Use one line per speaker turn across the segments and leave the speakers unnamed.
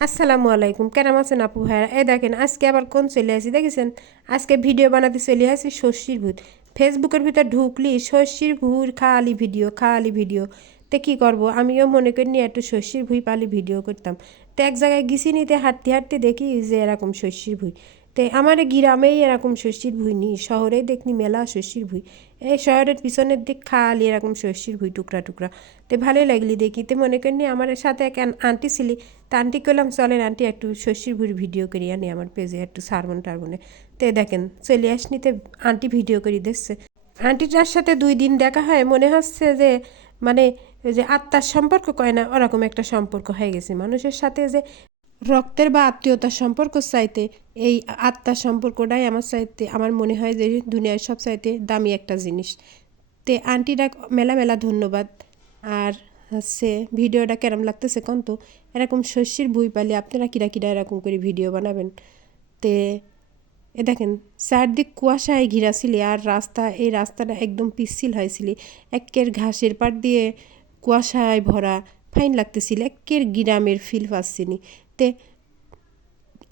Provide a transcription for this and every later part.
আসসালামু আলাইকুম। কেমন আছেন আপু ভাইয়া এ দেখেন, আজকে আবার কোন চলে আসি, দেখেছেন? আজকে ভিডিও বানাতে চলে আসি শস্যির ভূত। ফেসবুকের ভিতর ঢুকলি, শস্যির ভুর খালি ভিডিও খালি ভিডিও। তে কী করব? আমিও মনে করি নিয়ে একটু শস্যির ভুই পালি ভিডিও করতাম। তো এক জায়গায় গেছি নিতে হাঁটতে হাঁটতে দেখি যে এরকম শস্যির ভুই তো আমার গ্রামেই এরকম ষষ্ঠীর ভুই নি শহরেই দেখনি মেলা ষষ্ঠীর ভুই। এই শহরের পিছনের দিক খালি এরকম ষষ্ঠীর ভুই, টুকরা টুকরা। তে ভালোই লাগলি দেখি। তো মনে করিনি আমার সাথে এক আন- আন্টি ছিলি। তা আন্টি করলাম চলেন আন্টি, একটু ষষ্ঠীর ভুঁড়ি ভিডিও করি আনি আমার পেজে একটু সারমন টারমনে। তে দেখেন, চলে আসনিতে আন্টি ভিডিও করি দেখছে। আন্টিটার সাথে দুই দিন দেখা হয়, মনে হচ্ছে যে মানে যে আত্মার সম্পর্ক কয় না, ওরকম একটা সম্পর্ক হয়ে গেছে। মানুষের সাথে যে রক্তের বা আত্মীয়তার সম্পর্ক চাইতে, এই আত্মার সম্পর্কটাই আমার চাইতে, আমার মনে হয় যে দুনিয়ার সব চাইতে দামি একটা জিনিস। তে আন্টিরা মেলা মেলা ধন্যবাদ। আর হচ্ছে ভিডিওটা কেরম লাগতেছে কোন তো? এরকম শস্যের বই পালে আপনারা কিরা কিরা এরকম করে ভিডিও বানাবেন। তে এ দেখেন, চারদিক কুয়াশায় ঘিরাছিলি আর রাস্তা, এই রাস্তাটা একদম পিচ্ছিল হয়েছিল। একের ঘাসের পাট দিয়ে কুয়াশায় ভরা, ফাইন লাগতেছিল, একের গ্রামের ফিল পাচ্ছিনি। তে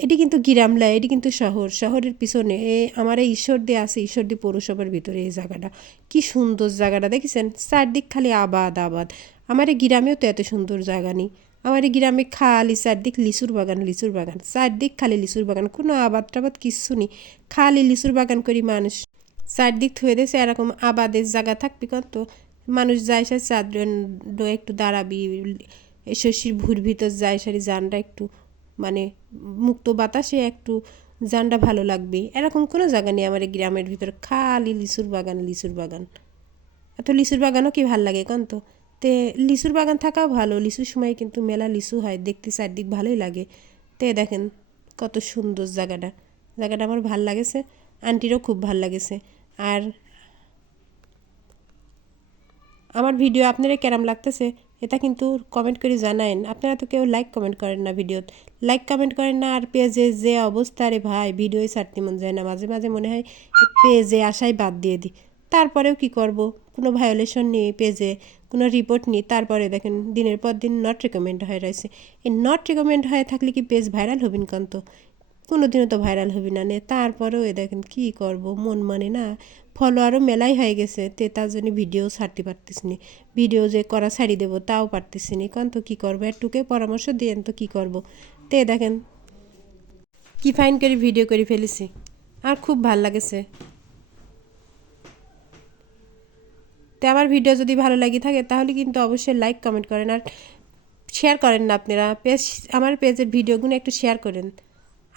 এটি কিন্তু গ্রামলা, এটি কিন্তু শহর, শহরের পিছনে, এ আমার এই ঈশ্বরদী আছে, ঈশ্বরদী পৌরসভার ভিতরে এই জায়গাটা। কি সুন্দর জায়গাটা, দেখেছেন? চারদিক খালি আবাদ আবাদ। আমার এই গ্রামেও তো এত সুন্দর জায়গা নেই। আমার এই গ্রামে খালি চারদিক লিচুর বাগান লিচুর বাগান। চারদিক খালি লিচুর বাগান, কোনো আবাদ টাবাদ কিচ্ছু নেই। খালি লিচুর বাগান করি মানুষ। চারদিক থুয়ে দিয়েছে, এরকম আবাদের জায়গা থাকবি কত মানুষ যায় সে চাঁদ একটু দাঁড়াবি শশীর ভুর ভিতর যায় সারি জানটা একটু মানে মুক্ত বাতাসে একটু জানটা ভালো লাগবে এরকম কোনো জায়গা নেই আমার গ্রামের ভিতর, খালি লিচুর বাগান লিচুর বাগান। এত লিচুর বাগানও কি ভালো লাগে কান তো? তে লিচুর বাগান থাকাও ভালো, লিচুর সময় কিন্তু মেলা লিচু হয়, দেখতে চারদিক ভালোই লাগে। তে দেখেন কত সুন্দর জায়গাটা জায়গাটা আমার ভালো লাগেছে আন্টিরও খুব ভালো লাগেছে। আর আমার ভিডিও আপনারা কেরাম লাগতেছে? এটা কিন্তু কমেন্ট করে জানায়েন। আপনারা তো কেউ লাইক কমেন্ট করেন না ভিডিওত লাইক কমেন্ট করেন না আর পেজে যে অবস্থা রে ভাই ভিডিওই ছাড়তে মন যায় না। মাঝে মাঝে মনে হয় পেজে আসাই বাদ দিয়ে দিই। তারপরেও কি করব? কোনো ভায়োলেশন নেই পেজে, কোনো রিপোর্ট নেই। তারপরে দেখেন দিনের পর দিন নট রেকমেন্ড হয়ে রয়েছে। এই নট রেকমেন্ড হয়ে থাকলে কি পেজ ভাইরাল হবিন কান্ত? কোনো দিনও তো ভাইরাল হবি না নে। তারপরেও এ দেখেন কী করব, মন মানে না ফলোয়ারও মেলাই হয়ে গেছে, তে তার জন্য ভিডিও ছাড়তে পারতেছি নি। ভিডিও যে করা ছাড়ি দেবো, তাও পারতেছি নি। কারণ তো কী করব, একটুকে পরামর্শ দিয়েন তো কী করব। তে দেখেন কি ফাইন করে ভিডিও করে ফেলেছি, আর খুব ভালো লাগেছে। তো আমার ভিডিও যদি ভালো লাগে থাকে, তাহলে কিন্তু অবশ্যই লাইক কমেন্ট করেন, আর শেয়ার করেন না আপনারা। পেজ, আমার পেজের ভিডিওগুলো একটু শেয়ার করেন।